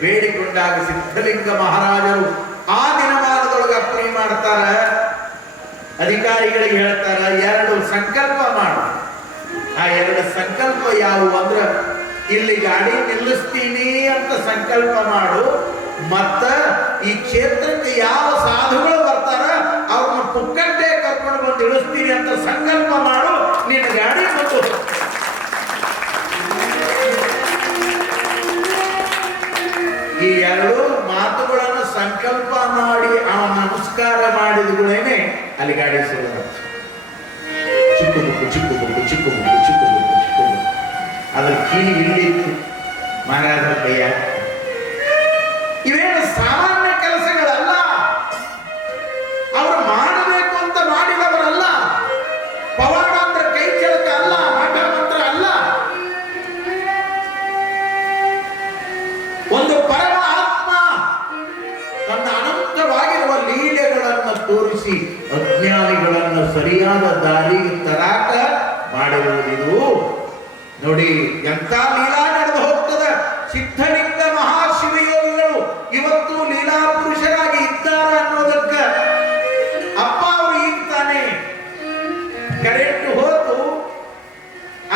ಬೇಡಿಕೊಂಡಾಗ ಸಿದ್ಧಲಿಂಗ ಮಹಾರಾಜರು ಆ ದಿನಮಾನದೊಳಗೆ ಅಪ್ಪಣೆ ಮಾಡ್ತಾರ. ಅಧಿಕಾರಿಗಳಿಗೆ ಹೇಳ್ತಾರ, ಎರಡು ಸಂಕಲ್ಪ ಮಾಡು. ಆ ಎರಡು ಸಂಕಲ್ಪ ಯಾವುವು ಅಂದ್ರೆ, ಇಲ್ಲಿ ಗಾಡಿ ನಿಲ್ಲಿಸ್ತೀನಿ ಅಂತ ಸಂಕಲ್ಪ ಮಾಡು, ಮತ್ತ ಈ ಕ್ಷೇತ್ರಕ್ಕೆ ಯಾವ ಸಾಧುಗಳು ಬರ್ತಾರ, ಅವ್ರನ್ನ ಪುಕ್ಕಟ್ಟೆ ಕರ್ಕೊಂಡು ಬಂದು ಇಳಿಸ್ತೀನಿ ಅಂತ ಸಂಕಲ್ಪ ಮಾಡು, ನಿನ್ನ ಗಾಡಿ ಬಂದು ಎರಡು ಮಾತುಗಳನ್ನು ಸಂಕಲ್ಪ ಮಾಡಿ ಅವ ನಮಸ್ಕಾರ ಮಾಡಿದಗಳೇನೆ ಅಲ್ಲಿ ಗಾಡಿ ಸುಳ್ಳು ಚಿಕ್ಕ ಬುಕ್ಕು ಚಿಕ್ಕ ಬುಕ್ಕು ಚಿಕ್ಕ ಬುಕ್ಕು ಚಿಕ್ಕ ಬುಕ್ಕು ಚಿಕ್ಕ ಬುಕ್ಕು ಅದ್ರ ಕೀಲಿ ಇಲ್ಲಿತ್ತು. ಮಹಾರಾಜರ ಕೈಯ ಸರಿಯಾದ ದಾರಿಗೆ ತರಾಟ ಮಾಡಿರುವುದಿದು. ನೋಡಿ ಎಂತ ಲೀಲಾ ನಡೆದು ಹೋಗ್ತದ? ಸಿದ್ಧಲಿಂಗ ಮಹಾಶಿವಯೋಗಿಗಳು ಇವತ್ತು ಲೀಲಾ ಪುರುಷರಾಗಿ ಇದ್ದಾರೆ ಅನ್ನೋದಕ್ಕ ಅಪ್ಪ ಅವರು ಈಗ ತಾನೆ ಕರೆಂಟ್ ಹೋತು.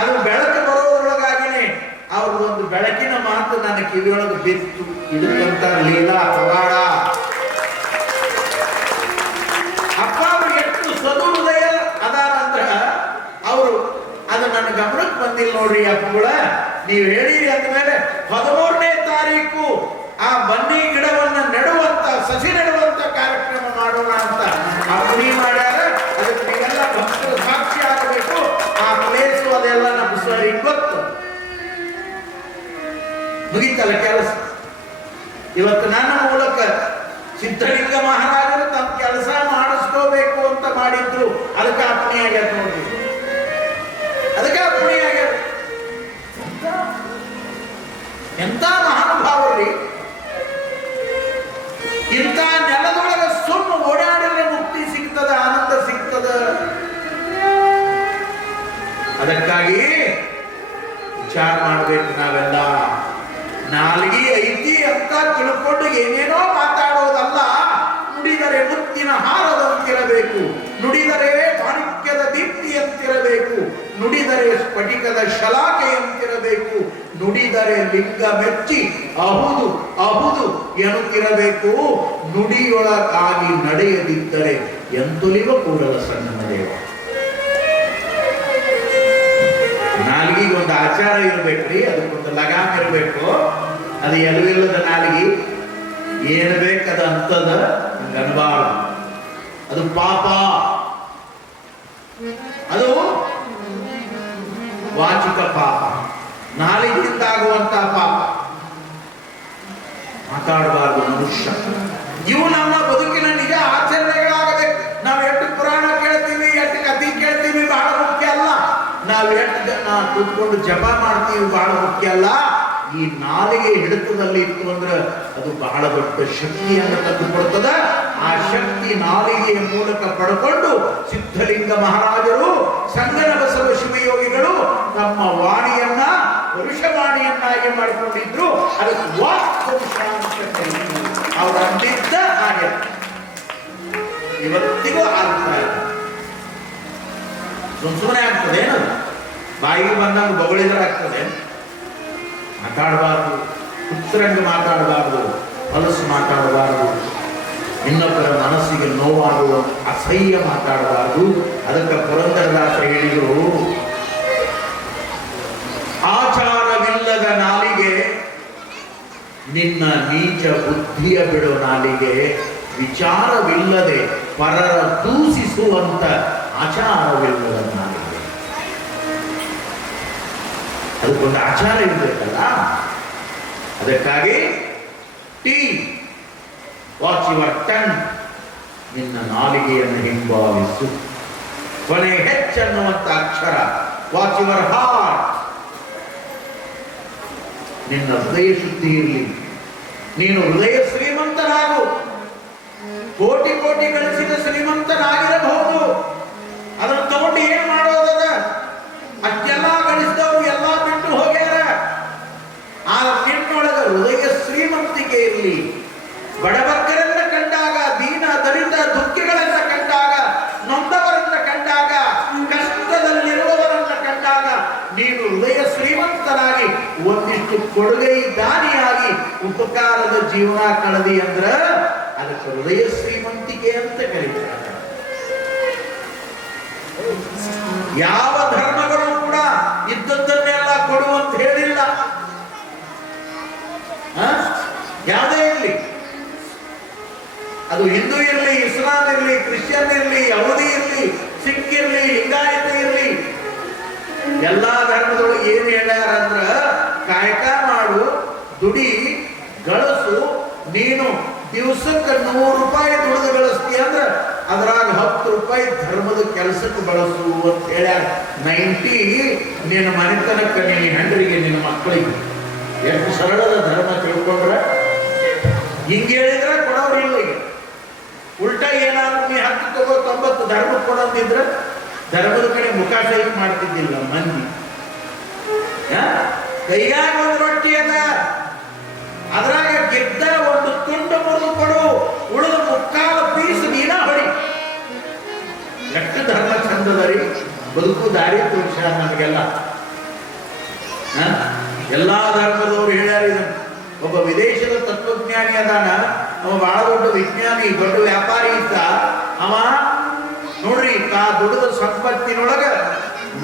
ಅದು ಬೆಳಕು ಬರೋದ್ರೊಳಗಾಗಿನೇ ಒಂದು ಬೆಳಕಿನ ಮಾತು ನನ್ನ ಕಿವಿಯೊಳಗೆ ಬಿತ್ತು. ಇದಕ್ಕಂತ ಲೀಲಾ ಪವಾಡ ಅಪ್ಪ ಅವರು ಎಷ್ಟು ಸದುಹೃದಯ ಅದಾರ ಅಂದ್ರ ಅವರು ಅದು ನನ್ನ ಗಮನಕ್ಕೆ ಬಂದಿಲ್ಲ ನೋಡ್ರಿ ಅಪ್ಪಗಳ ನೀವು ಹೇಳಿರಿ ಅಂದಮೇಲೆ ಹದಿಮೂರನೇ ತಾರೀಕು ಆ ಬನ್ನಿ ಗಿಡವನ್ನ ನೆಡುವಂತ, ಸಸಿ ನೆಡುವಂತ ಕಾರ್ಯಕ್ರಮ ಮಾಡೋಣ ಅಂತ ಅಪ್ಪಣಿ ಮಾಡ್ಯಾರ. ಅದಕ್ಕೆ ನೀವೆಲ್ಲ ಭಕ್ತರು ಸಾಕ್ಷಿ ಆಗಬೇಕು. ಆ ಪ್ಲೇಸು ಅದೆಲ್ಲ ನಮ್ಮ ಸರಿ ಗೊತ್ತು ಮುಗಿತಲ್ಲ ಕೆಲಸ? ಇವತ್ತು ನನ್ನ ಮೂಲಕ ಸಿದ್ಧಲಿಂಗ ಮಹಾರಾಜರು ತಮ್ಮ ಕೆಲಸ ಮಾಡಿಸ್ಕೋಬೇಕು ಅಂತ ಮಾಡಿದ್ರು. ಅದಕ್ಕೆ ಅಪ್ಪಣೆ ಆಗ್ಯಾದ ನೋಡ್ರಿ. ಅದಕ್ಕೆ ಆಗ್ಯಾದ ಎಂತ ಮಹಾನುಭಾವರಿ? ಇಂಥ ನೆಲದೊಳಗೆ ಸುಮ್ಮ ಓಡಾಡಲೇ ಮುಕ್ತಿ ಸಿಗ್ತದ, ಆನಂದ ಸಿಗ್ತದ? ಅದಕ್ಕಾಗಿ ವಿಚಾರ ಮಾಡಬೇಕು ನಾವೆಲ್ಲ. ನಾಲ್ಗಿ ಐತಿ ಅಂತ ತಿಳ್ಕೊಂಡು ಏನೇನೋ ಮಾತಾಡೋದಲ್ಲ, ನುಡಿದರೆ ಮುತ್ತಿನ ಹಾರದಂತಿರಬೇಕು. ನುಡಿದರೆ ದೀಪ್ತಿಯಂತಿರಬೇಕು ನುಡಿದರೆ ಸ್ಫಟಿಕದ ಶಲಾಕೆಯಂತಿರಬೇಕು ನುಡಿದರೆ ಲಿಂಗ ಮೆಚ್ಚಿ ಅಹುದು ಅಹುದು ಎನ್ನುತ್ತಿರಬೇಕು ನುಡಿಯೊಳಗಾಗಿ ನಡೆಯದಿದ್ದರೆ ಎಂತುಲಿವ ಕೂಡಲ ಸಣ್ಣ ದೇವ. ನಾಲ್ಗಿಗೆ ಒಂದು ಆಚಾರ ಇರಬೇಕ್ರಿ ಅದಕ್ಕೊಂದು ಲಗಾಮ್ ಇರಬೇಕು. ಅದು ಎಲ್ಲವಿಲ್ಲದ ನಾಲ್ಗಿ, ಏನು ಬೇಕದ ಅಂತದ ಹಂಗ್ ಅದು ಪಾಪ. ಅದು ವಾಚಿಕ ಪಾಪ. ನಾಲಿಗೆಯಿಂದ ಆಗುವಂತ ಪಾಪ. ಮಾತಾಡಬಾರದು ಮನುಷ್ಯ. ಇವು ನಮ್ಮ ಬದುಕಿನ ನಿಜ ಆಚರಣೆಗಳಾಗಬೇಕು. ನಾವು ಎಷ್ಟು ಪುರಾಣ ಕೇಳ್ತೀವಿ, ಎಷ್ಟು ಕಥೆ ಕೇಳ್ತೀವಿ, ಬಹಳ ಮುಖ್ಯ ಅಲ್ಲ. ನಾವು ಎಷ್ಟು ಜನ ಕೂತ್ಕೊಂಡು ಜಪ ಮಾಡ್ತೀವಿ, ಬಹಳ ಮುಖ್ಯ ಅಲ್ಲ. ಈ ನಾಲಿಗೆ ಹಿಡಿತದಲ್ಲಿ ಇತ್ತು ಅಂದ್ರೆ ಅದು ಬಹಳ ದೊಡ್ಡ ಶಕ್ತಿಯನ್ನು ತಂದುಕೊಡ್ತದ. ಆ ಶಕ್ತಿ ನಾಲಿಗೆಯ ಮೂಲಕ ಪಡ್ಕೊಂಡು ಸಿದ್ಧಲಿಂಗ ಮಹಾರಾಜರು ಸಂಗನ ಬಸವ ಶಿವಯೋಗಿಗಳು ತಮ್ಮ ವಾಣಿಯನ್ನ ಪುರುಷವಾಣಿಯನ್ನಾಗಿ ಮಾಡಿಕೊಂಡಿದ್ರು. ಅದಕ್ಕೆ ವಾಕ್. ಅವ್ರು ಅಂದಿದ್ದ ಹಾಗೆ. ಇವತ್ತಿಗೂ ಆಗ್ತಾ ಇದೆ. ಆಗ್ತದೆ ಏನದು? ಬಾಯಿಗೆ ಬಂದಂಗೆ ಬಗಳಿದ್ರೆ ಆಗ್ತದೆ. ಮಾತಾಡಬಾರ್ದು. ಪುತ್ರಂಗೆ ಮಾತಾಡಬಾರ್ದು. ಹೊಲಸು ಮಾತಾಡಬಾರ್ದು. ಇನ್ನೊಬ್ಬರ ಮನಸ್ಸಿಗೆ ನೋವಾಗುವ ಅಸಹ್ಯ ಮಾತಾಡಬಾರದು. ಅದಕ್ಕೆ ಪುರಂದರದಾಸ ಹೇಳಿದರು, ಆಚಾರವಿಲ್ಲದ ನಾಲಿಗೆ, ನಿನ್ನ ನೀಚ ಬುದ್ಧಿಯ ಬಿಡೋ ನಾಲಿಗೆ ವಿಚಾರವಿಲ್ಲದೆ ಪರರ ದೂಷಿಸುವಂತ ಆಚಾರವಿಲ್ಲದ ನಾಲಿಗೆ. ಅದಕ್ಕೊಂದು ಆಚಾರ ಇರಬೇಕಲ್ಲ ಅದಕ್ಕಾಗಿ ಟಿ ವಾಚ್ ಯುವರ್ ಟನ್ ನಿನ್ನ ನಾಲಿಗೆಯನ್ನು ಹಿಂಬಾಲಿಸು. ಕೊನೆ ಹೆಚ್ಚನ್ನುವಂಥ ಅಕ್ಷರ ವಾಚ್ ಯುವರ್ ಹಾರ್ಟ್ ನಿನ್ನ ಹೃದಯ ಶುದ್ಧಿ ಇರಲಿ. ನೀನು ಹೃದಯ ಶ್ರೀಮಂತನಾಗು. ಕೋಟಿ ಕೋಟಿ ಗಳಿಸಿದ ಶ್ರೀಮಂತನಾಗಿರಬಹುದು. ಅದನ್ನು ತಗೊಂಡು ಏನ್ ಮಾಡೋದದ ಅಷ್ಟೆಲ್ಲ ಗಳಿಸಿದವರು ಎಲ್ಲ ಬಿಟ್ಟು ಹೋಗ್ಯಾರ. ಆ ನಿನ್ನೊಳಗ ಹೃದಯ ಶ್ರೀಮಂತಿಕೆ ಇರಲಿ. ಬಡಬಗ್ಗರನ್ನ ಕಂಡಾಗ, ದೀನ, ದಲಿತ ದುಃಖಿಗಳನ್ನ ಕಂಡಾಗ, ನೊಂದವರನ್ನ ಕಂಡಾಗ, ಕಷ್ಟದಲ್ಲಿರುವವರನ್ನ ಕಂಡಾಗ ನೀನು ಹೃದಯ ಶ್ರೀಮಂತನಾಗಿ, ಒಂದಿಷ್ಟು ಕೊಡುಗೆ ದಾನಿಯಾಗಿ ಉಪಕಾರದ ಜೀವನ ಕಳೆದಿ ಅಂದ್ರ ಅದಕ್ಕೆ ಹೃದಯ ಶ್ರೀಮಂತಿಕೆ ಅಂತ ಕರೀತಾರೆ ಯಾವ ಧರ್ಮಗಳು ಕೂಡ ಇದ್ದದ್ದನ್ನೆಲ್ಲ ಕೊಡುವಂತ ಹೇಳಿಲ್ಲ ಆ? ಅದು ಹಿಂದೂ ಇರಲಿ, ಇಸ್ಲಾಂ ಇರಲಿ, ಕ್ರಿಶ್ಚಿಯನ್ ಇರಲಿ, ಯಹೂದಿ ಇರಲಿ, ಸಿಖ್ ಇರಲಿ, ಲಿಂಗಾಯತ ಇರಲಿ. ಎಲ್ಲಾ ಧರ್ಮದೊಳಗೆ ಏನು ಹೇಳ್ಯಾರ ಅಂದ್ರ, ಕಾಯಕ ಮಾಡು, ದುಡಿ, ಗಳಿಸು, ನೀನು ದಿವಸಕ್ಕೆ ನೂರು ರೂಪಾಯಿ ದುಡಿದು ಗಳಿಸ್ತಿ ಅಂದ್ರ, ಅದ್ರಾಗ ಹತ್ತು ರೂಪಾಯಿ ಧರ್ಮದ ಕೆಲಸಕ್ಕೆ ಬಳಸು ಅಂತ ಹೇಳ್ಯಾರ. ನೈಂಟಿ, ನಿನ್ನ ಮನೆತನಕ್ಕೆ ನಿನ್ನ ಹೆಂಡರಿಗೆ, ನಿನ್ನ ಮಕ್ಕಳಿಗೆ. ಎಷ್ಟು ಸರಳದ ಧರ್ಮ ತಿಳ್ಕೊಂಡ್ರೆ? ಹಿಂಗೆ ಹೇಳಿದ್ರೆ ಕೊಡೋರಿಲ್ಲ ಈಗ ಉಲ್ಟಾ ಏನಾದ್ರು ನೀ ಹತ್ತು ತಗೋ, ತೊಂಬತ್ತು ಧರ್ಮ ಕೊಡೋದಿದ್ರೆ ಧರ್ಮದ ಕಡೆ ಮುಖ ಸಹಿತ ಮಾಡ್ತಿದ್ದಿಲ್ಲ ಮಂದಿ? ಕೈಯಾಗ ಒಂದು ರೊಟ್ಟಿ ಅದ. ಅದ್ರಾಗ ಗೆದ್ದ ಒಂದು ತುಂಡು ಮುರಿದು ಕೊಡು. ಉಳಿದ ಮುಕ್ಕಾಲ ಪೀಸ್ ನೀನ ಹೊಡಿ. ಎಷ್ಟು ಧರ್ಮ ಚಂದದರಿ? ಬದುಕು ದಾರಿ ತೋರಿಸ ನಮಗೆಲ್ಲ? ಎಲ್ಲಾ ಧರ್ಮದವರು ಹೇಳ್ಯಾರ ಇದನ್ನ. ಒಬ್ಬ ವಿದೇಶದ ತತ್ವಜ್ಞಾನಿ ಅದಾನ. ಅವ ಬಹಳ ದೊಡ್ಡ ವಿಜ್ಞಾನಿ, ದೊಡ್ಡ ವ್ಯಾಪಾರಿ ಇದ್ದ. ಅವ ನೋಡ್ರಿ ತಾ ದುಡಿದ ಸಂಪತ್ತಿನೊಳಗ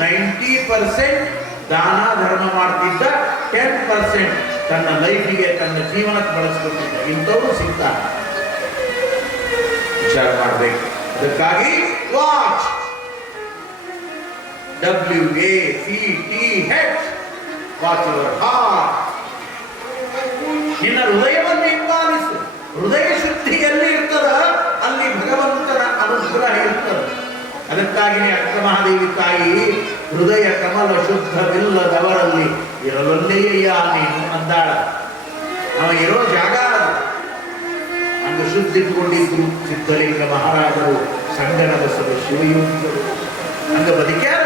ನೈಂಟಿ ಪರ್ಸೆಂಟ್ ದಾನ ಧರ್ಮ ಮಾಡ್ತಿದ್ದ, ಟೆನ್ ಪರ್ಸೆಂಟ್ ತನ್ನ ಲೈಫಿಗೆ, ತನ್ನ ಜೀವನಕ್ಕೆ ಬಳಸ್ಕೊತಿದ್ದ. ಇಂಥವ್ರು ಸಿಗ್ತಾರೆ. ವಿಚಾರ ಮಾಡ್ಬೇಕು. ಅದಕ್ಕಾಗಿ watch W A T C H watch your heart ನಿನ್ನ ಹೃದಯವನ್ನು ಹಿಂಬಾಲಿಸು ಹೃದಯ ಶುದ್ಧಿ ಎಲ್ಲಿ ಇರ್ತದ ಅಲ್ಲಿ ಭಗವಂತನ ಅನುಗ್ರಹ ಇರ್ತದೆ. ಅದಕ್ಕಾಗಿನೇ ಅಕ್ಕ ಮಹಾದೇವಿ ತಾಯಿ, ಹೃದಯ ಕಮಲ ಶುದ್ಧವಿಲ್ಲದವರಲ್ಲಿ ಇರಲೊಲ್ಲೆಯ ನೀನು ಅಂದಾಳ. ಅವ ಇರೋ ಜಾಗ ಅದು. ಶುದ್ಧಿಟ್ಕೊಂಡಿದ್ದು ಸಿದ್ಧಲಿಂಗ ಮಹಾರಾಜರು ಸಂಗನ ಬಸವ ಶಿವಯೋಗಿಗಳು ಹಂಗ ಬದುಕ್ಯಾರ.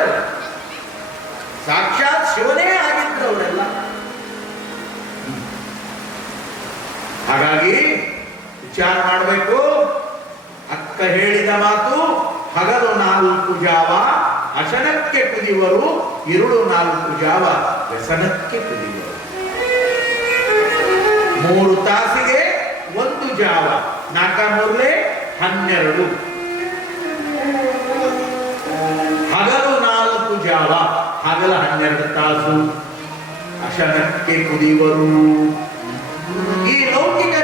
ಸಾಕ್ಷಾತ್ ಶಿವನೇ ಆಗಿದ್ರು ಅವರೆಲ್ಲ ಹಾಗಾಗಿ ವಿಚಾರ ಮಾಡಬೇಕು. ಅಕ್ಕ ಹೇಳಿದ ಮಾತು, ಹಗಲು ನಾಲ್ಕು ಜಾವ ಅಶನಕ್ಕೆ ಕುದಿವರು ಇರುಳು ನಾಲ್ಕು ಜಾವ, ವ್ಯಸನಕ್ಕೆ ಕುದಿವರು ಮೂರು ತಾಸಿಗೆ ಒಂದು ಜಾವ ನಾಲ್ಕ ಮೂರ್ಲೆ ಹನ್ನೆರಡು. ಹಗಲು ನಾಲ್ಕು ಜಾವ, ಹಗಲ ಹನ್ನೆರಡು ತಾಸು ಅಶನಕ್ಕೆ ಕುದಿವರು ಈ ಲೌಕಿಕ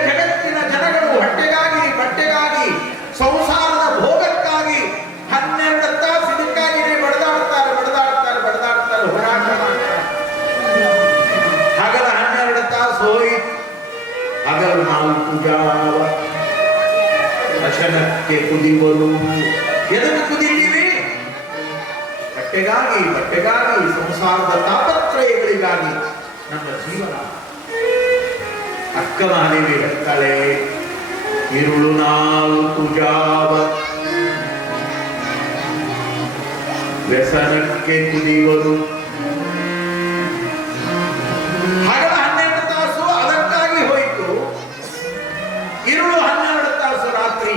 ಹಗಲು ನಾಲ್ಕು ಜಾವ ಅಶನಕ್ಕೆ ಕುದಿವರು ಎದಕ್ಕೆ ಕುದಿತೀವಿ? ಬಟ್ಟೆಗಾಗಿ ಬಟ್ಟೆಗಾಗಿ, ಸಂಸಾರದ ತಾಪತ್ರಯಗಳಿಗಾಗಿ ನಮ್ಮ ಜೀವನ. ಅಕ್ಕ ಮಹಾದೇವಿ ಹೇಳ್ತಾಳೆ, ಇರುಳು ನಾಲ್ಕು ಜಾವ ವ್ಯಸನಕ್ಕೆ ಕುದಿವರು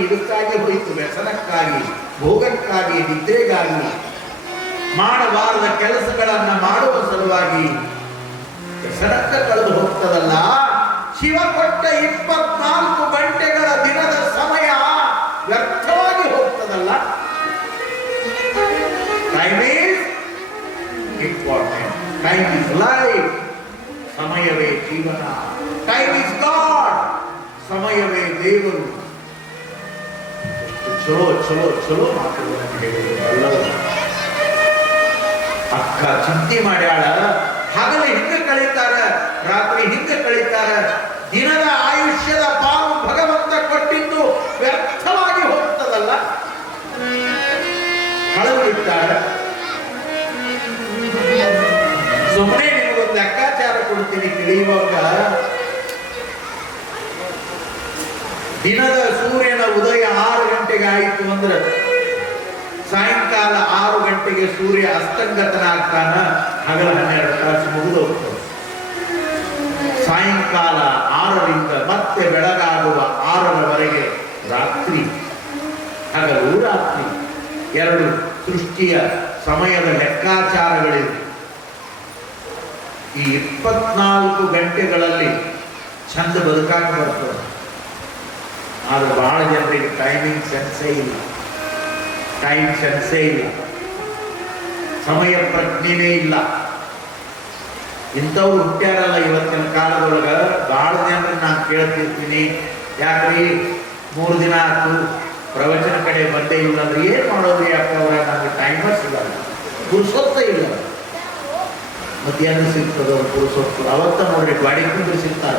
ಇದಕ್ಕಾಗಿ ಹೋಯಿತು ವ್ಯಸನಕ್ಕಾಗಿ ಭೋಗಕ್ಕಾಗಿ, ನಿದ್ರೆಗಾಗಿ, ಮಾಡಬಾರದ ಕೆಲಸಗಳನ್ನು ಮಾಡುವ ಸಲುವಾಗಿ ವ್ಯಸನಕ್ಕೆ ಕಳೆದು ಹೋಗ್ತದಲ್ಲ? ಶಿವ ಕೊಟ್ಟ ಇಪ್ಪತ್ನಾಲ್ಕು ಗಂಟೆಗಳ ದಿನದ ಸಮಯ ವ್ಯರ್ಥವಾಗಿ ಹೋಗ್ತದಲ್ಲ? Time is important time is life ಸಮಯವೇ ಜೀವನ. ಟೈಮ್ ಇಸ್ ಗಾಡ್ ಸಮಯವೇ ದೇವರು. ಚಲೋ ಚಲೋ ಚಲೋ ಮಾತುಗಳನ್ನು ಹೇಳಿದರು. ಅಕ್ಕ ಚಿಂತೆ ಮಾಡ್ಯಾಳ. ಹಗಲು ಹಿಂಗೆ ಕಳೀತಾರ, ರಾತ್ರಿ ಹಿಂಗೆ ಕಳೀತಾರ. ದಿನದ ಆಯುಷ್ಯದ ಅಂದ್ರೆ ಸಾಯಂಕಾಲ ಆರು ಗಂಟೆಗೆ ಸೂರ್ಯ ಅಸ್ತಂಗತನಾಗ್ತಾನ, ಹಗಲ ಹನ್ನೆರಡು ತಾಸು ಮುಗಿದು ಸಾಯಂಕಾಲ ಆರರಿಂದ ಮತ್ತೆ ಬೆಳಗಾಗುವ ಆರರವರೆಗೆ ರಾತ್ರಿ, ಹಗಲು ರಾತ್ರಿ, ಎರಡು ಸೃಷ್ಟಿಯ ಸಮಯದ ಲೆಕ್ಕಾಚಾರಗಳಿವೆ. ಈ ಇಪ್ಪತ್ನಾಲ್ಕು ಗಂಟೆಗಳಲ್ಲಿ ಚಂದ ಬದುಕಾಕ ಬರ್ತದೆ. ಆದ್ರೆ ಬಹಳ ಜನರಿಗೆ ಟೈಮಿಂಗ್ ಸೆನ್ಸೇ ಇಲ್ಲ. ಟೈಮ್ ಸೆನ್ಸೇ ಇಲ್ಲ. ಸಮಯ ಪ್ರಜ್ಞೆನೇ ಇಲ್ಲ. ಇಂಥವ್ರು ಹುಟ್ಟ್ಯಾರಲ್ಲ ಇವತ್ತಿನ ಕಾಲದೊಳಗೆ? ಬಹಳ ಜನರಿಗೆ ನಾನು ಕೇಳ್ತಿರ್ತೀನಿ. ಯಾಕ್ರಿ? ಮೂರು ದಿನ ಆಯ್ತು ಪ್ರವಚನ ಕಡೆ ಬಂದೇ ಇಲ್ಲ ಅಂದ್ರೆ ಏನು ಮಾಡೋದು ಯಾಕೆ ಅವ್ರ? ನಮಗೆ ಟೈಮರ್ ಸಿಗಲ್ಲ ಪುರುಸೊತ್ತ ಇಲ್ಲ. ಮಧ್ಯಾಹ್ನ ಸಿಗ್ತದೆ ಅವ್ರು ಪುರುಸೊತ್ತು? ಅವತ್ತ ನೋಡ್ರಿ ಗಾಡಿ ಕುಂದ್ರೆ ಸಿಗ್ತಾರ?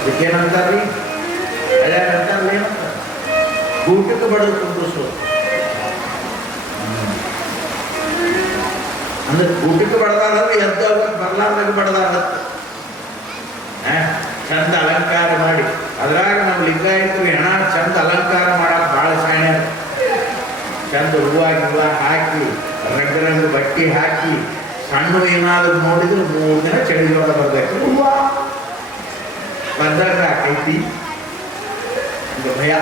ಅದಕ್ಕೇನಂತಾರ್ರಿ? ಹಳೆ ಊಟಕ್ಕೆ ಬಡದು ಕುಂದ್ರಿಸೋದು ಅಂದ್ರೆ ಊಟಕ್ಕೆ ಬಡದಾದ್ರೆ ಎದ್ದ ಬರ್ಲಾರ್ದಾಗ ಬಡದಾಗತ್ತೆ. ಚಂದ ಅಲಂಕಾರ ಮಾಡಿ. ಅದ್ರಾಗ ನಮ್ಮ ಲಿಂಗಾಯತರು ಹೆಣ, ಚಂದ ಅಲಂಕಾರ ಮಾಡಕ್ಕೆ ಭಾಳ ಸಾಣೆ ಚಂದ ಹೂವ ಗಿವ್ವ ಹಾಕಿ ರಂಗ ರಂಗ ಬಟ್ಟೆ ಹಾಕಿ, ಸಣ್ಣ ಏನಾದರೂ ನೋಡಿದ್ರೆ ಮೂರು ದಿನ ಚಳಿಗಾಲ ಬರ್ಬೇಕು. ಹೂವ! ಬಂದಾಗ ಐತಿ ಭಯ.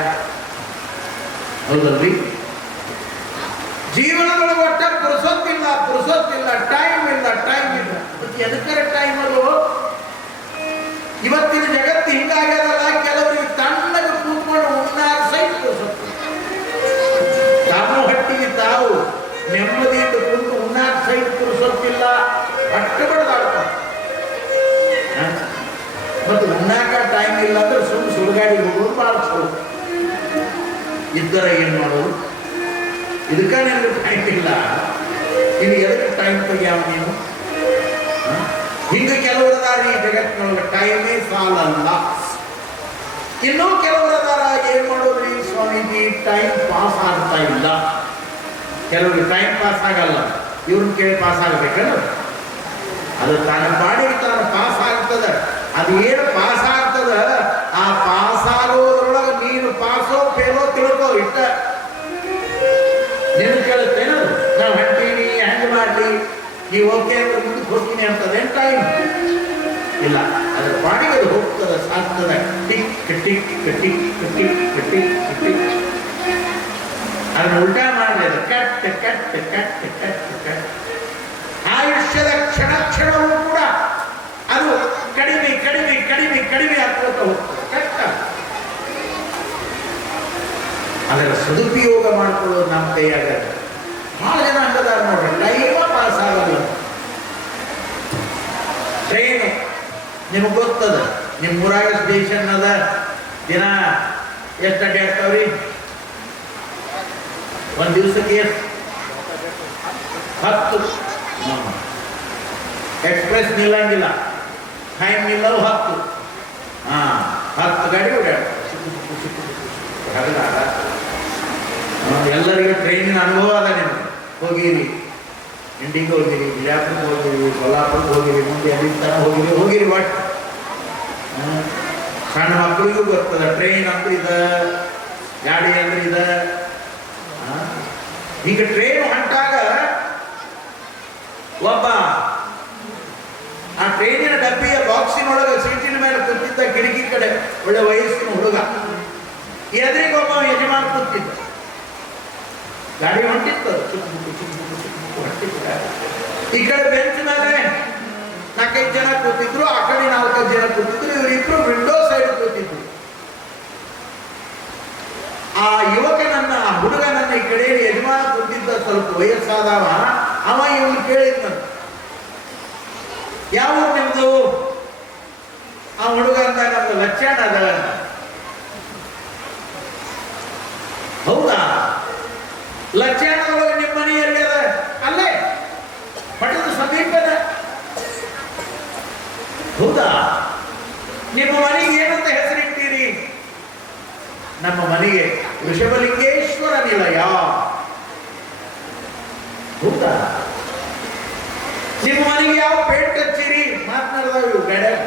ಹೌದಲ್ರಿ? ಜೀವನದೊಳಗೆ ಒಟ್ಟ ಪುರುಸೊತ್ತಿಲ್ಲ ಪುರುಸೊತ್ತಿಲ್ಲ ಟೈಮ್ ಇಲ್ಲ ಟೈಮ್ ಇಲ್ಲ. ಮತ್ತೆ ಎದಕ್ಕರ ಟೈಮ್ ಅದು? ಇವತ್ತಿನ ಜಗತ್ತು ಹಿಂಗಾಗ್ಯದಲ್ಲ, ಕೆಲವರಿಗೆ ತಣ್ಣಗೆ ಕೂತ್ಕೊಂಡು ಉಣ್ಣಾರ ಸಹಿತ ತಾವು ಹಟ್ಟಿಗೆ ತಾವು ನೆಮ್ಮದಿಯಿಂದ ಕೂತು ಉಣ್ಣಾರ ಸಹಿತ ಪುರುಸೊತ್ತಿಲ್ಲ ಅಟ್ಟು ಬಡದಾಡ್ತಾರೆ ಹ? ಮತ್ತು ಉಣ್ಣಾಕ ಟೈಮ್ ಇಲ್ಲ ಅಂದ್ರೆ ಸುಮ್ಮ ಸುಳ್ಗಾಡಿ ಹೋಗೋದು ಭಾಳ ಇದ್ದರ ಏನು ಮಾಡೋದು? ಇದಕ್ಕೆ ನಿನಗೆ ಟೈಮ್ ಇಲ್ಲ. ಇನ್ನು ಎದಕ್ಕೆ ಟೈಮ್ ತೆಗಿಯಾವ ನೀನು? ಹಿಂಗೆ ಕೆಲವರು ಅದಾರ ಈ ಜಗತ್ತಿನೊಳಗೆ ಟೈಮೇ ಸಾಲಲ್ಲ. ಇನ್ನೂ ಕೆಲವರು ಅದಾರ ಏನು ಮಾಡೋದ್ರಿ ಸ್ವಾಮೀಜಿ? ಟೈಮ್ ಪಾಸ್ ಆಗ್ತಾ ಇಲ್ಲ. ಕೆಲವ್ರಿಗೆ ಟೈಮ್ ಪಾಸ್ ಆಗಲ್ಲ. ಇವ್ರನ್ನ ಕೇಳಿ ಪಾಸ್ ಆಗಬೇಕಲ್ಲ ಅದು ತಾನು ಮಾಡಿ ತಾನು ಪಾಸ್ ಆಗ್ತದೆ. ಅದು ಏನು ಪಾಸ್ ಆಗ್ತದ? ಆ ಪಾಸ್ ಆಗೋದ್ರೊಳಗೆ ನೀನು ಪಾಸೋ ಫೇಲೋ ತಿಳ್ಕೋ ಇಟ್ಟ. ನಿನ್ನ ಕೇಳುತ್ತೇನು? ನಾವು ಹಂಟೀನಿ ಹೆಂಗ್ ಮಾಡಲಿ? ಈ ಓಕೆ ಅಂದ್ರೆ ಮುಂದಕ್ಕೆ ಹೋಗ್ತೀನಿ ಅಂತದೆ ಟೈಮ್ ಇಲ್ಲ. ಅದ್ರ ಬಾಡಿಗೆ ಅದು ಹೋಗ್ತದೆ ಸಾಕ್ತದೆ ಟಿಕ್ ಕಟ್ಟಿ ಕಟ್ಟಿ ಕಟ್ಟಿ ಟಿಕ್ ಟಿಕ್ ಅದನ್ನ ಉಲ್ಟಾ ಮಾಡಲಿ ಅದು ಕಟ್ ಕಟ್ ಕಟ್ ಕಟ್. ಸದುಪಯೋಗ ಮಾಡ್ಕೊಳ್ಳೋದು ನಮ್ಮ ಕೈಯಾಗಲ್ಲ. ಭಾಳ ಜನ ಹಂಗದಾರ ನೋಡ್ರಿ ಟೈಮ ಪಾಸ್ ಆಗಲ್ಲ ಟ್ರೈನು ನಿಮಗೆ ಗೊತ್ತದ ನಿಮ್ಮ ಊರಾಗ ಸ್ಟೇಷನ್ ಅದ, ದಿನ ಎಷ್ಟು ಅಡ್ಡಾಡ್ತಾವ್ರಿ ಒಂದು ದಿವಸಕ್ಕೆ ಎಷ್ಟು? ಹತ್ತು. ಎಕ್ಸ್ಪ್ರೆಸ್ ನಿಲ್ಲಂಗಿಲ್ಲ. ಟೈಮ್ ನಿಲ್ಲವು ಹತ್ತು. ಹಾಂ, ಹತ್ತು ಗಾಡಿ ಓಡಾಡ್ತಾರೆ ಎಲ್ಲರಿಗೂ ಟ್ರೈನಿನ ಅನುಭವ ಅದ ನಿಮಗೆ. ಹೋಗಿರಿ. ಇಂಡಿಗೆ ಹೋಗಿರಿ ಬಿಜಾಪುರಕ್ಕೆ ಹೋಗಿರಿ ಕೊಲ್ಲಾಪುರಕ್ಕೆ ಹೋಗಿರಿ, ಮುಂದೆ ಎಲ್ಲಿಂದ ಹೋಗಿರಿ ಹೋಗಿರಿ ಬಟ್. ಸಣ್ಣ ಮಕ್ಕಳಿಗೂ ಗೊತ್ತದ ಟ್ರೈನ್ ಅಂದ್ರೆ ಇದ, ಗಾಡಿ ಅಂದ್ರೆ ಇದ. ಈಗ ಟ್ರೈನ್ ಹೊಂಟಾಗ ಒಬ್ಬ, ಆ ಟ್ರೈನಿನ ಡಬ್ಬಿಯ ಬಾಕ್ಸಿನೊಳಗೆ ಸೀಟಿನ ಮೇಲೆ ಕೂತಿದ್ದ ಕಿಟಕಿ ಕಡೆ, ಒಳ್ಳೆ ವಯಸ್ಸಿನ ಹುಡುಗ. ಎದುರಿಗೆ ಒಬ್ಬ ಯಜಮಾನ ಕೂತಿದ್ದ. ಗಾಡಿ ಹೊಂಟಿತ್ತು ಅದು. ಚುಕ್ ಬುಕ್ ಚುಕ್ ಬುಕ್ ಚುಕ್ ಬುಕ್ ಹೊಂಟಿತ್ತು ಗಾಡಿ. ಈ ಕಡೆ ಬೆಂಚ್ ಮೇಲೆ ನಾಲ್ಕೈದು ಜನ ಕೂತಿದ್ರು ಆ ಕಡೆ ನಾಲ್ಕೈದು ಜನ ಕೂತಿದ್ರು ಇವರಿಬ್ರು ವಿಂಡೋ ಸೈಡ್ ಕೂತಿದ್ರು ಆ ಯುವಕನನ್ನ ಆ ಹುಡುಗನನ್ನ ಈ ಕಡೆ ಯಜಮಾನ ಕೂತಿದ್ದ ಸ್ವಲ್ಪ ವಯಸ್ಸಾದವ ಅವ ಇವನು ಕೇಳಿದ್ನ ಯಾವ ಊರು ನಿಮ್ದು ಆ ಹುಡುಗ ಅಂತ ನಮ್ದು ಲಕ್ಷಣ ಅದ ಹೌದಾ ಲಕ್ಷಣದೊಳಗೆ ನಿಮ್ಮ ಮನೆ ಎಲ್ಲಿ ಅದ ಅಲ್ಲೇ ಮಠದ ಸಮೀಪದ ಹೌದಾ ನಿಮ್ಮ ಮನೆಗೆ ಏನಂತ ಹೆಸರಿಟ್ಟಿರಿ ನಮ್ಮ ಮನೆಗೆ ವೃಷಭಲಿಂಗೇಶ್ವರ ನಿಲಯ. ಹೌದಾ ನಿಮ್ಮ ಮನೆಗೆ ಯಾವ ಪೇಟ್ ಹಚ್ಚಿರಿ? ಮಾತನಾಡ್ದಾವ ಇವು ಗಡ್ಯಾಗ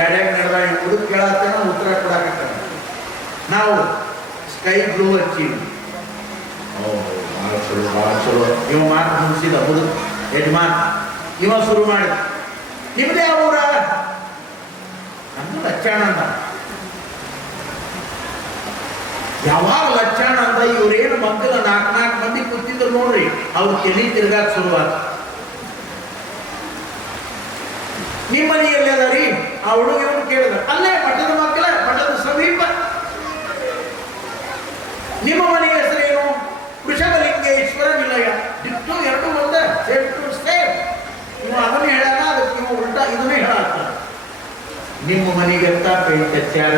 ಬೇಡ ಗಡ್ಯಾಗ ನಡೆದಾವ ಹುಡುಗ ಕೇಳತ್ತೇನೋ ಉತ್ತರ ಕೊಡಕ ನಾವು ಸ್ಕೈ ಬ್ಲೂ ಹಚ್ಚಿವಿ. ಚಲೋ ಭಾಳ ಚಲೋ. ಇವ ಮಾತು ಮುಗಿಸಿದ ಹುಡುಗ ಯಜಮಾನ್ ಇವ ಶುರು ಮಾಡಿದ. ನಿಮ್ದೇ ಅವರ ಊರ? ನಮ್ದು ಲಚ್ಚಾಣ ಅಂತ ಯಾವಾಗ ಲಕ್ಷಣ ಅಂತ ಇವ್ರೇನು ಮಕ್ಕಳ ನಾಲ್ಕು ನಾಲ್ಕು ಮಂದಿ ಕೂತಿದ್ರು ನೋಡ್ರಿ. ಅವ್ರು ತಲೆ ತಿರ್ಗಾಕ್ ಶುರುವಾತ. ನಿಮ್ಮ ಮನೆಯಲ್ಲಿ ಅದ ರೀ? ಆ ಹುಡುಗ ಇವನು ಕೇಳಿದ ಅಲ್ಲೇ ಮಠದ ಮಕ್ಕಳ ಮಠದ ಸಮೀಪ. ನಿಮ್ಮ ಮನೆಯ ಹೆಸರೇನು? ವೃಷಭಲಿಂಗೇಶ್ವರ ನಿಲಯ ಇಟ್ಟು ಎರಡು ಒಂದ ಸೇಫ್ ಟು ಸೇಫ್ ನೀವು ಅದನ್ನು ಹೇಳಾಗ ಅದಕ್ಕೆ ನೀವು ಉಲ್ಟಾ ಇದನ್ನೇ ಹೇಳಾಕ ನಿಮ್ಮ ಮನೆಗೆ ಅಂತ ಪೇಟ್ ಹಚ್ಚಾರ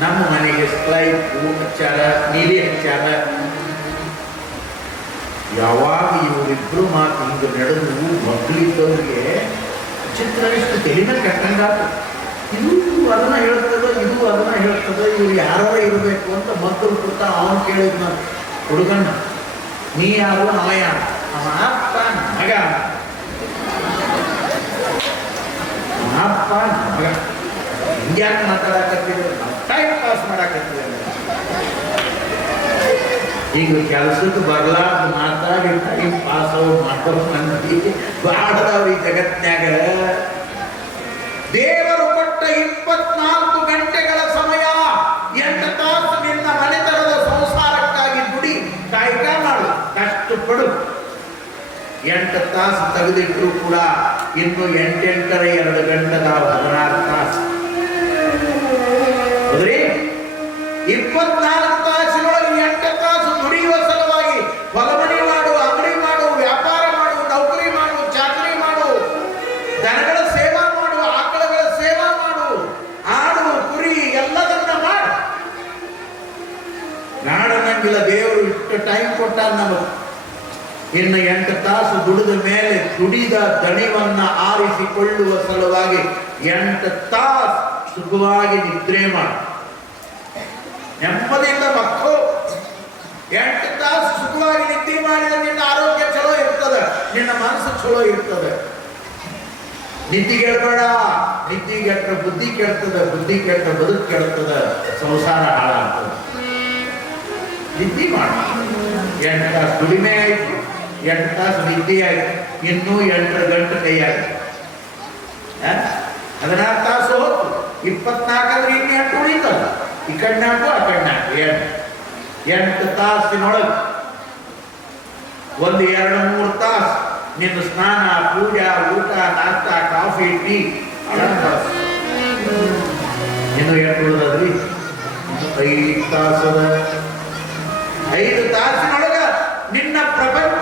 ನಮ್ಮ ಮನೆಗೆ ಸ್ಲೈಡ್ ಹೂ ಹಚ್ಚಾರ ನೀಲಿ ಹಚ್ಚಾರ ಯಾವಾಗ ಇವರಿಬ್ರು ಮಾತು ಹಿಂಗೆ ನಡೆದು ಮಕ್ಕಳಿದ್ದವ್ರಿಗೆ ಚಿತ್ರ ಇಷ್ಟು ತೆಲಿನ ಕಟ್ಟಂಗಾತ ಇದು ಅದನ್ನ ಹೇಳ್ತದ ಇದು ಅದನ್ನ ಹೇಳ್ತದ ಇವ್ರು ಯಾರ ಇರಬೇಕು ಅಂತ ಮಕ್ಕಳು ಕೊಡ್ತ ಅವನು ಕೇಳಿದ್ನ ಹುಡುಗಣ್ಣ ನೀ ಯಾರು ಅವ ಯಾರು ಅವ ಅಪ್ಪ ಮಗ ಅಪ್ಪ ಮಗ ಹಿಂಗ್ಯಾಕೆ ನಾವು ಪಾಸ್ ಮಾಡಾಕತ್ತಿಲ್ಲ ಈಗ ಕೆಲಸಕ್ಕೆ ಬರ್ಲಾರ್ದು ಮಾತಾಡಿ ಟೈಮ್ ಪಾಸ್ ಅವ್ರು ಮಾಡ್ಕೊಂಡು ಬಾಡದವ್ರು ಈ ಜಗತ್ನ್ಯಾಗ. ದೇವರು ಕೊಟ್ಟ ಇಪ್ಪತ್ನಾಲ್ಕು ಗಂಟೆಗಳ ಸಮಯ, ಎಂಟು ತಾಸು ನಿನ್ನ ಮನೆತನದ ಸಂಸಾರಕ್ಕಾಗಿ ದುಡಿ, ಕಾಯ್ಕ ಮಾಡು ಕಷ್ಟಪಡು ಎಂಟು ತಾಸು ತೆಗೆದಿಟ್ಟರು ಕೂಡ ಇನ್ನು ಎಂಟೆಂಟರ ಎರಡು ಗಂಟೆದ ಹದಿನಾರು ತಾಸು. ಹೌದ್ರಿ? ಇಪ್ಪತ್ನಾಲ್ಕು ತಾಸಿನೊಳಗೆ ಎಂಟು ತಾಸು ದುಡಿಯುವ ಸಲುವಾಗಿ ಹೊಲಮನಿ ಮಾಡು, ಅಂಗಡಿ ಮಾಡು, ವ್ಯಾಪಾರ ಮಾಡು, ನೌಕರಿ ಮಾಡು ಚಾಕರಿ ಮಾಡು. ದನಗಳ ಸೇವಾ ಮಾಡು, ಆಕಳಗಳ ಸೇವಾ ಮಾಡು. ಆಡು, ಕುರಿ, ಎಲ್ಲದನ್ನ ಮಾಡು. ನಾಡನಂಗಿಲ್ಲ ದೇವರು ಇಷ್ಟು ಟೈಮ್ ಕೊಟ್ಟಾರ ನಮಗೆ. ಇನ್ನು ಎಂಟು ತಾಸು ದುಡಿದ ಮೇಲೆ ದುಡಿದ ದಣಿವನ್ನ ಆರಿಸಿಕೊಳ್ಳುವ ಸಲುವಾಗಿ ಎಂಟು ತಾಸು ಸುಖವಾಗಿ ನಿದ್ರೆ ಮಾಡು. ನೆಮ್ಮದಿಯಿಂದ ಮಕ್ಕಳು ಎಂಟು ತಾಸು ಸುಖವಾಗಿ ನಿದ್ದೆ ಮಾಡಿದ್ರೆ ನಿನ್ನ ಆರೋಗ್ಯ ಚಲೋ ಇರ್ತದೆ, ನಿನ್ನ ಮನಸ್ಸು ಚಲೋ ಇರ್ತದೆ. ನಿದ್ದಿಗೆಡಬೇಡ ನಿದ್ದೆ ಕೆಟ್ಟ ಬುದ್ಧಿ ಕೆಡ್ತದ ಬುದ್ಧಿ ಕೆಟ್ಟ ಬದುಕು ಕೆಡ್ತದ ಸಂಸಾರ ಹಾಳಾಗ್ತದೆ. ನಿದ್ದೆ ಮಾಡ. ಎಂಟು ತಾಸು ದುಡಿಮೆ ಆಯ್ತು, ಎಂಟು ತಾಸು ನಿದ್ದೆ ಆಯ್ತು, ಇನ್ನೂ ಎಂಟು ಗಂಟೆ ಕೈ ಆಯ್ತು. ಹದಿನಾರು ತಾಸು ಹೋಯ್ತು ಇಪ್ಪತ್ನಾಲ್ಕಂದ್ರೆ ಇನ್ನೂ ಎಂಟು ಉಳಿತಲ್ಲ. ಈ ಕಡೆ ಆ ಕಡೆ ನಾಲ್ಕು ಎಂಟು. ಎಂಟು ತಾಸಿನೊಳಗೆ. ಒಂದು, ಎರಡು, ಮೂರು ತಾಸು ನಿನ್ನ ಸ್ನಾನ, ಪೂಜಾ, ಊಟ, ನಾಷ್ಟ, ಕಾಫಿ, ಟೀ ಇನ್ನು ಎಷ್ಟು ಉಳಿದ್ರಿ ಐದು ತಾಸದ. ಐದು ತಾಸಿನೊಳಗ ನಿನ್ನ ಪ್ರಪಂಚಿಕ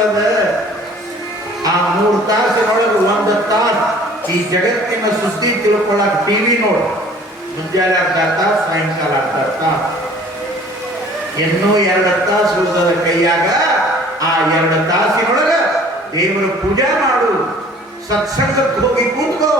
ಉಳಿದದ ಆ ಮೂರು ತಾಸಿನೊಳಗೆ ಒಂದು ತಾಸು ಈ ಜಗತ್ತಿನ ಸುದ್ದಿ ತಿಳ್ಕೊಳ್ಳಕ್ ಟಿವಿ ನೋಡು. ಮುಂಜಾನೆ ಅರ್ಧ ತಾಸು, ಸಾಯಂಕಾಲ ಅರ್ಧ ತಾಸು. ಇನ್ನೂ ಎರಡು ತಾಸು ಉಳಿದ ಕೈಯಾಗ ಆ ಎರಡು ತಾಸಿನೊಳಗ ದೇವರ ಪೂಜೆ ಮಾಡು. ಸತ್ಸಂಗಕ್ಕೆ ಹೋಗಿ ಕೂತ್ಕೋ.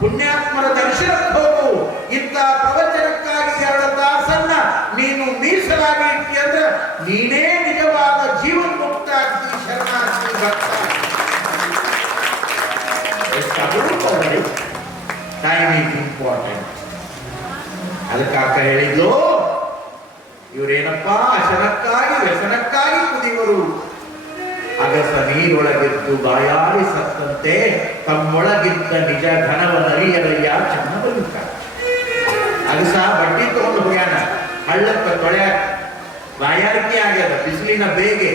ಪುಣ್ಯಾತ್ಮರ ದರ್ಶನಕ್ಕೆ ಹೋಗು. ಇಂತ ಪ್ರವಚನಕ್ಕಾಗಿ ಎರಡು ತಾಸನ್ನ ನೀನು ಮೀಸಲಾಗಿ ಇಟ್ಟಿ ಅಂದ್ರೆ ನೀನೇ ನಿಜವಾದ ಜೀವನ್ ಮುಕ್ತ ಆಗ್ತಿ ಶರಣಾರ್ಥಿ ಭಕ್ತ ಟೈಮ್ ಈಸ್ ಇಂಪಾರ್ಟೆಂಟ್ ಅದಕ್ಕೆ ಅಕ್ಕ ಹೇಳಿದ್ಲು, ಇವರೇನಪ್ಪ ಅಶನಕ್ಕಾಗಿ ವ್ಯಸನಕ್ಕಾಗಿ ಕುದಿವರು ಅಗಸ ನೀರೊಳಗಿದ್ದು ಬಾಯಾರಿ ಸತ್ತಂತೆ, ತಮ್ಮೊಳಗಿದ್ದ ನಿಜ ಘನವನರಿಯರಯ್ಯ ಚೆನ್ನ ಬದುಕ ಅಗಸ ಬಟ್ಟಿ ತಗೊಂಡು ಹೋಗ್ಯಾನ. ಹಳ್ಳಕ್ಕ ತೊಳೆಯ ಬಾಯಾರಿಕೆ ಆಗ್ಯದ, ಬಿಸಿಲಿನ ಬೇಗೆ.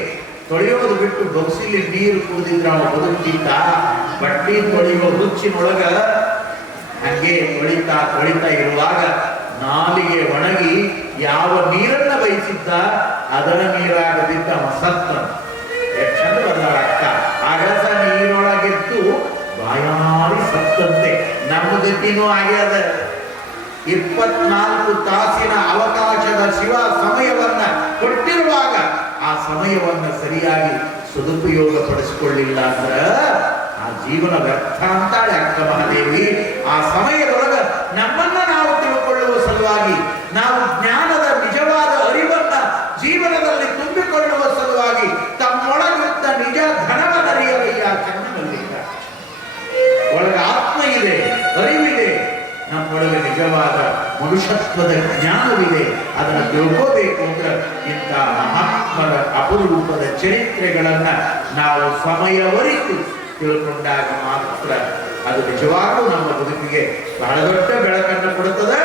ತೊಳೆಯೋದು ಬಿಟ್ಟು ಬೊಗಸಿಲಿ ನೀರು ಕುಡಿದಿದ್ರ ಅವನು ಬದುಕಿದ್ದ ಬಟ್ಟಿ ತೊಳೆಯುವ ಹುಚ್ಚಿನೊಳಗ ಹಂಗೆ ತೊಳಿತಾ ತೊಳಿತಾ ಇರುವಾಗ ನಾಲಿಗೆ ಒಣಗಿ ಯಾವ ನೀರನ್ನ ಬಯಸಿದ್ದ ಅದರ ನೀರಾಗದಿದ್ದ ಸತ್ತ ಬಂದಾಳ ಅಗಸ ನೀರೊಳಗಿತ್ತು ಬಾಯಾರಿ ಸತ್ತಂತೆ. ನಮ್ಮ ಗತಿನೂ ಆಗ್ಯದ ಇಪ್ಪತ್ನಾಲ್ಕು ತಾಸಿನ ಅವಕಾಶದ ಶಿವ ಸಮಯವನ್ನ ಕೊಟ್ಟಿರುವಾಗ ಆ ಸಮಯವನ್ನ ಸರಿಯಾಗಿ ಸದುಪಯೋಗ ಪಡಿಸಿಕೊಳ್ಳಿಲ್ಲ ಅಂದ್ರ ಜೀವನ ವ್ಯರ್ಥ ಅಂತಾಳೆ ಅಕ್ಕ ಮಹಾದೇವಿ. ಆ ಸಮಯದೊಳಗ ನಮ್ಮನ್ನ ನಾವು ತಿಳ್ಕೊಳ್ಳುವ ಸಲುವಾಗಿ, ನಾವು ಜ್ಞಾನದ ನಿಜವಾದ ಅರಿವನ್ನ ಜೀವನದಲ್ಲಿ ತುಂಬಿಕೊಳ್ಳುವ ಸಲುವಾಗಿ ತಮ್ಮೊಳಗಿದ್ದ ನಿಜ ಧನವನ್ನರಿಯಲಯ್ಯ ಕಣ್ಣಲ್ಲಿ ಒಳಗೆ ಆತ್ಮ ಇದೆ, ಅರಿವಿದೆ, ನಮ್ಮೊಳಗೆ ನಿಜವಾದ ಮನುಷ್ಯತ್ವದ ಜ್ಞಾನವಿದೆ, ಅದನ್ನು ತಿಳ್ಕೋಬೇಕು ಅಂದ್ರೆ ಇಂಥ ಮಹಾತ್ಮರ ಅಪರೂಪದ ಚರಿತ್ರೆಗಳನ್ನ ನಾವು ಸಮಯವರಿತು. ತಿಳ್ಕೊಂಡಾಗ ಮಾತ್ರ ಅದು ನಿಜವಾಗೂ ನಮ್ಮ ಬದುಕಿಗೆ ಬಹಳ ದೊಡ್ಡ ಬೆಳಕನ್ನು ಕೊಡುತ್ತದೆ.